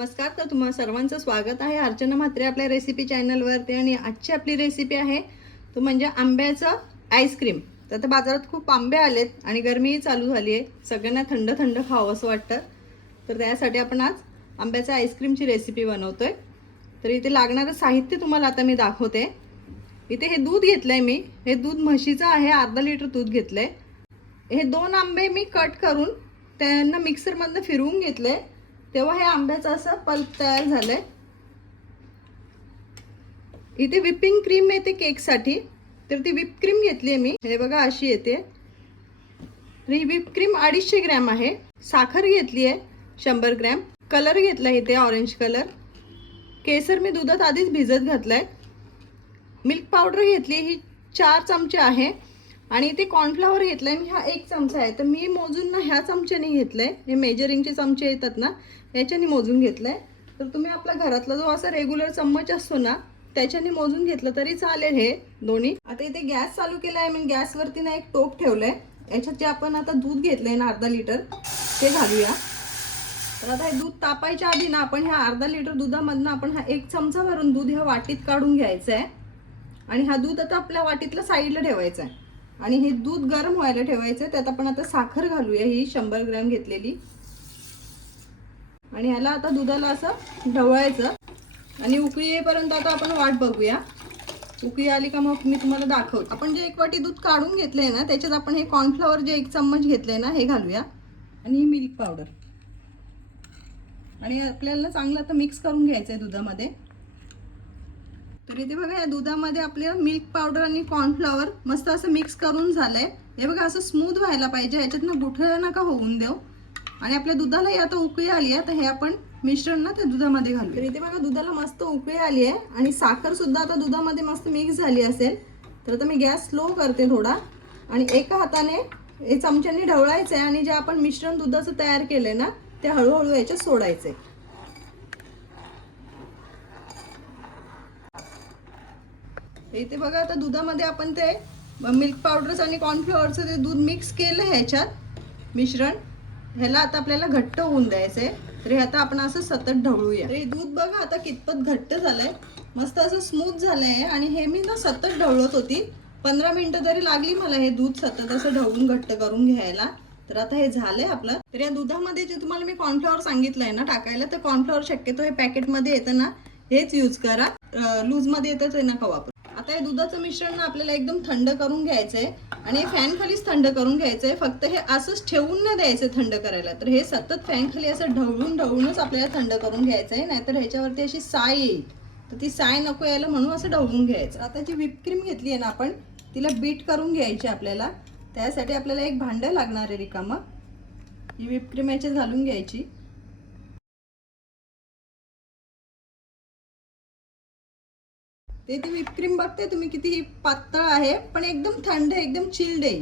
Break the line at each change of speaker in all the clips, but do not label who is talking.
नमस्कार तर तुम्हा सर्वांचं स्वागत आहे अर्चना म्हात्रे आपल्या रेसिपी चॅनलवरती आणि आजची आपली रेसिपी आहे तो म्हणजे आंब्याचं आईस्क्रीम तर आता बाजारात खूप आंबे आलेत आणि गरमीही चालू झाली आहे. सगळ्यांना थंड थंड खावं असं वाटतं. तर त्यासाठी आपण आज आंब्याच्या आईस्क्रीमची रेसिपी बनवतो आहे तर इथे लागणारं साहित्य तुम्हाला आता मी दाखवते. इथे हे दूध घेतलं आहे मी. हे दूध म्हशीचं आहे अर्धा लिटर दूध घेतलं आहे हे दोन आंबे मी कट करून त्यांना मिक्सरमधनं फिरवून घेतले तेव्हा हे आंब्याचं असं पल्प तयार झालंय. इथे विपिंग क्रीम येते केकसाठी. तर ती व्हिप क्रीम घेतली आहे मी. हे बघा अशी येते. तर ही व्हिप क्रीम अडीचशे ग्रॅम आहे. साखर घेतली आहे शंभर ग्रॅम. कलर घेतला इथे ऑरेंज कलर. केसर मी दुधात आधीच भिजत घातलाय. मिल्क पावडर घेतली ही चार चमचे आहे. आणि इथे कॉर्नफ्लॉवर घेतलंय मी हा एक चमचा आहे. तर मी मोजून ना ह्या चमच्याने घेतलंय. हे मेजरिंगचे चमचे येतात ना याच्याने मोजून घेतलंय. तर तुम्ही आपल्या घरातला जो असा रेग्युलर चम्मच असतो ना त्याच्याने मोजून घेतलं तरी चालेल हे दोन्ही. आता इथे गॅस चालू केला आहे मी गॅसवरती ना एक टोप ठेवलंय. याच्यात जे आपण आता दूध घेतलंय ना अर्धा लिटर ते घालूया. तर आता हे दूध तापायच्या आधी ना आपण ह्या अर्धा लिटर दुधामधनं आपण हा एक चमचा भरून दूध ह्या वाटीत काढून घ्यायचं आहे आणि हा दूध आता आपल्या वाटीतला साईडला ठेवायचा आहे आणि हे दूध गरम व्हायला ठेवायचं आहे. त्यात आपण आता साखर घालूया. ही शंभर ग्रॅम घेतलेली. आणि ह्याला आता दुधाला असं ढवळायचं. आणि उकळी येईपर्यंत आता आपण वाट बघूया. उकळी आली का मग मी तुम्हाला दाखवतो. आपण जे एक वाटी दूध काढून घेतलंय ना त्याच्यात आपण हे कॉर्नफ्लॉवर जे एक चम्मच घेतलंय ना हे घालूया. आणि ही मिल्क पावडर आणि आपल्याला चांगलं आता मिक्स करून घ्यायचं आहे दुधामध्ये. तर इथे बघा या दुधामध्ये आपल्याला मिल्क पावडर आणि कॉर्नफ्लॉवर मस्त असं मिक्स करून झालंय. हे बघा असं स्मूथ व्हायला पाहिजे. याच्यातनं गुठळ्या नका होऊन देऊ. आणि आपल्या दुधालाही आता उकळी आली आहे तर हे आपण मिश्रण ना त्या दुधामध्ये घालू तर इथे बघा दुधाला मस्त उकळी आली आहे. आणि साखर सुद्धा आता दुधामध्ये मस्त मिक्स झाली असेल. तर आता मी गॅस स्लो करते थोडा. आणि एका हाताने हे ढवळायचं आहे आणि जे आपण मिश्रण दुधाचं तयार केलंय ना ते हळूहळू याच्यात सोडायचंय. इथे बघा आता दुधामध्ये आपण ते मिल्क पावडर्स आणि कॉर्नफ्लॉवरचं ते दूध मिक्स केलं ह्याच्यात मिश्रण. ह्याला आता आपल्याला घट्ट होऊन द्यायचंय. तर हे आता आपण असं सतत ढवळूया. हे दूध बघा आता कितपत घट्ट झालंय. मस्त असं स्मूथ झालंय आणि हे मी ना सतत ढवळत होती. पंधरा मिनिटं तरी लागली मला हे दूध सतत असं ढवळून घट्ट करून घ्यायला. तर आता हे झालंय आपलं. तर या दुधामध्ये जे तुम्हाला मी कॉर्नफ्लॉवर सांगितलंय ना टाकायला तर कॉर्नफ्लॉवर शक्यतो हे पॅकेटमध्ये येतं ना हेच यूज करा. लूजमध्ये येतं ते नका वापर आता हे दुधाचं मिश्रण ना आपल्याला एकदम थंड करून घ्यायचं आहे आणि हे फॅन खालीच थंड करून घ्यायचंय. फक्त हे असंच ठेवून न द्यायचं थंड करायला. तर हे सतत फॅन खाली असं ढवळून ढवळूनच आपल्याला थंड करून घ्यायचं आहे नाहीतर ह्याच्यावरती अशी साय येईल. तर ती साय नको यायला म्हणून असं ढवळून घ्यायचं. आता जी विपक्रीम घेतली आहे ना आपण तिला बीट करून घ्यायची आपल्याला. त्यासाठी आपल्याला एक भांडं लागणार आहे रिकामं. ही विपक्रीम याच्यात घालून घ्यायची. ते ती विपक्रीम बघते तुम्ही किती पातळ आहे पण एकदम थंड एकदम चिल्ड आहे.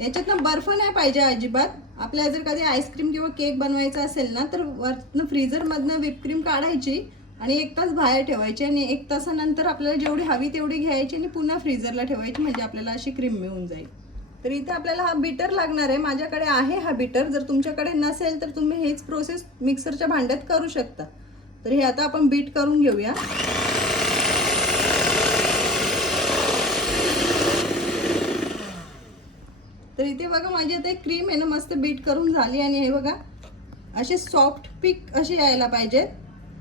याच्यात ना बर्फ नाही पाहिजे अजिबात. आपल्याला जर कधी आईस्क्रीम किंवा केक बनवायचा असेल ना तर वरतनं फ्रीझरमधनं विपक्रीम काढायची आणि एक तास बाहेर ठेवायची आणि एक तासानंतर आपल्याला जेवढी हवी तेवढी घ्यायची आणि पुन्हा फ्रीझरला ठेवायची म्हणजे आपल्याला अशी क्रीम मिळून जाईल. तर इथे आपल्याला हा बीटर लागणार आहे. माझ्याकडे आहे हा बीटर जर तुमच्याकडे नसेल तर तुम्ही हेच प्रोसेस मिक्सरच्या भांड्यात करू शकता. तर हे आता आपण बीट करून घेऊया. तर इथे बघा माझी आता एक क्रीम आहे ना मस्त बीट करून झाली आणि हे बघा असे सॉफ्ट पीक असे यायला पाहिजेत.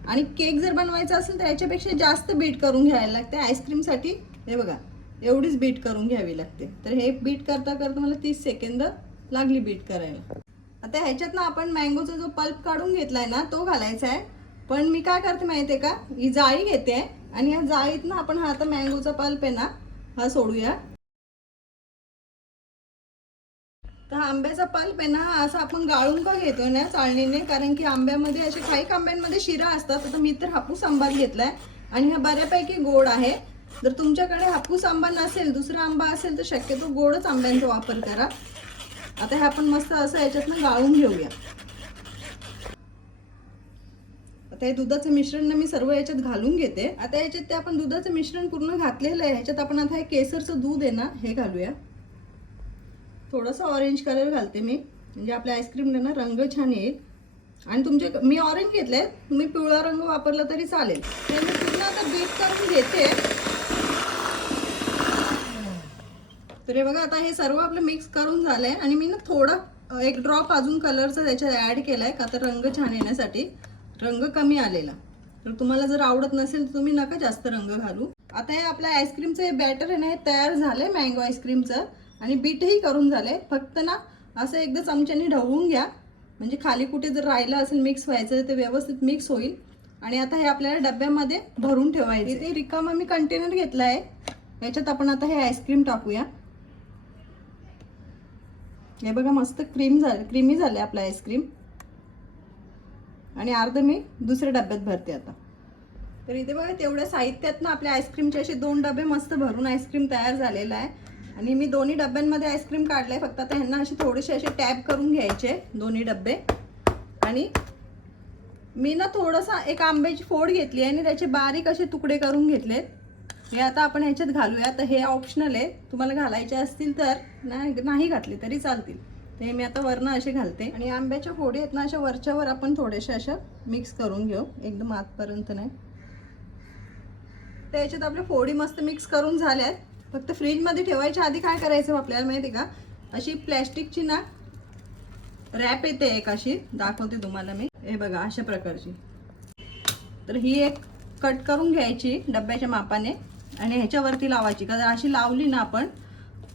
आणि केक जर बनवायचा असेल तर याच्यापेक्षा जास्त बीट करून घ्यायला लागते. आईस्क्रीमसाठी हे बघा एवढीच बीट करून घ्यावी लागते. तर हे बीट करता करता मला तीस सेकंद लागली बीट करायला. आता ह्याच्यात ना आपण मँगोचा जो पल्प काढून घेतलाय ना तो घालायचा आहे. पण मी काय करते माहिती आहे का? ही जाळी घेते आणि ह्या जाळीत ना आपण हा आता मँगोचा पल्प आहे ना हा सोडूया. तर आंब्याचा पल्प आहे ना असं असा आपण गाळून का घेतोय ना चाळणीने? कारण की आंब्यामध्ये असे काही आंब्यांमध्ये शिरा असतात तर मी तर हापूस आंबा घेतलाय. आणि हा बऱ्यापैकी गोड आहे. जर तुमच्याकडे हापूस आंबा नसेल दुसरा आंबा असेल तर शक्यतो गोडच आंब्यांचा वापर करा. आता हे आपण मस्त असं याच्यातनं गाळून घेऊया. आता हे दुधाचं मिश्रण ना मी सर्व याच्यात घालून घेते. आता याच्यात ते आपण दुधाचं मिश्रण पूर्ण घातलेलं आहे. ह्याच्यात आपण आता हे केसरचं दूध आहे ना हे घालूया. थोडासा ऑरेंज कलर घालते मी. म्हणजे आपल्या आईस्क्रीमला ना रंग छान येईल. आणि तुमचे मी ऑरेंज घेतले तुम्ही पिवळा रंग वापरला तरी चालेल. तर मी पूर्ण आता बीट करून घेते. तर हे बघा आता हे सर्व आपलं मिक्स करून झालंय. आणि मी ना थोडा एक ड्रॉप अजून कलरचा त्याच्यात ॲड केलाय का तर रंग छान येण्यासाठी. रंग कमी आलेला. तर तुम्हाला जर आवडत नसेल तर तुम्ही नका जास्त रंग घालू. आता हे आपल्या आईस्क्रीमचं हे बॅटर आहे ना हे तयार झालंय मँगो आईस्क्रीमचं आणि बीटही करून झालंय फक्त ना असं एकदा चमच्याने ढवळून घ्या. म्हणजे खाली कुठे जर राहिलं असेल मिक्स व्हायचं ते व्यवस्थित मिक्स होईल. आणि आता हे आपल्याला डब्यामध्ये भरून ठेवायचं इथे रिकामा मी कंटेनर घेतला आहे. याच्यात आपण आता हे आईस्क्रीम टाकूया. हे बघा मस्त क्रीम झालं क्रीमी झाले आपलं आईस्क्रीम आणि अर्ध मी दुसऱ्या डब्यात भरते आता. तर इथे बघा तेवढ्या साहित्यात ना आपल्या आईस्क्रीमचे असे दोन डबे मस्त भरून आईस्क्रीम तयार झालेला आहे. आणि मी दोन्ही डब्यांमध्ये आईस्क्रीम काढलंय फक्त आता ह्यांना असे थोडेसे असे टॅप करून घ्यायचे दोन्ही डबे आणि मी ना थोडंसं एक आंब्याची फोड घेतली आणि त्याचे बारीक असे तुकडे करून घेतलेत. हे आता आपण ह्याच्यात घालूया. तर हे ऑप्शनल आहे. तुम्हाला घालायचे असतील तर नाही घातले तरी चालतील. ते मी आता वरनं असे घालते. आणि आंब्याच्या फोडी आहेत ना अशा वरच्यावर आपण थोडेसे अशा मिक्स करून घेऊ. एकदम आतपर्यंत नाही. तर ह्याच्यात आपल्या फोडी मस्त मिक्स करून झाल्यात. फक्त फ्रीजमध्ये ठेवायच्या आधी काय करायचं आपल्याला माहिती आहे का? अशी प्लॅस्टिकची ना रॅप येते एक अशी. दाखवते तुम्हाला मी. हे बघा अशा प्रकारची. तर ही एक कट करून घ्यायची डब्याच्या मापाने आणि ह्याच्यावरती लावायची. का जर अशी लावली ना आपण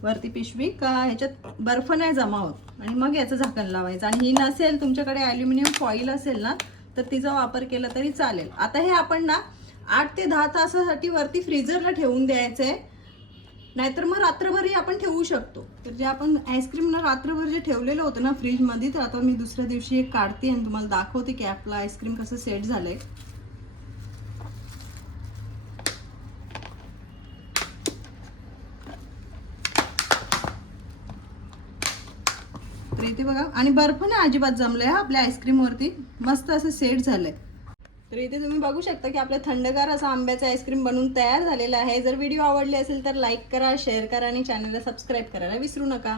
वरती पिशवी का ह्याच्यात बर्फ नाही जमा होत. आणि मग याचं झाकण लावायचं. आणि ही नसेल तुमच्याकडे ॲल्युमिनियम फॉईल असेल ना तर तिचा वापर केला तरी चालेल. आता हे आपण ना आठ ते दहा तासासाठी वरती फ्रीजरला ठेवून द्यायचं आहे नाहीतर मग रात्रभरही आपण ठेवू शकतो. तर जे आपण आईस्क्रीम ना रात्रभर जे ठेवलेलं होतं ना फ्रीजमध्ये तर आता मी दुसऱ्या दिवशी एक काढते आणि तुम्हाला दाखवते की आपलं आईस्क्रीम कसं सेट झालंय. तर इथे बघा. आणि बर्फ नाही अजिबात जमलंय हा आपल्या आईस्क्रीम वरती. मस्त असं सेट झालंय. तर इथे तुम्ही बघू शकता की आपलं थंडगार असं आंब्याचं आईस्क्रीम बनवून तयार झालेलं आहे. जर व्हिडिओ आवडले असेल तर लाईक करा शेअर करा आणि चॅनलला सबस्क्राईब करायला विसरू नका.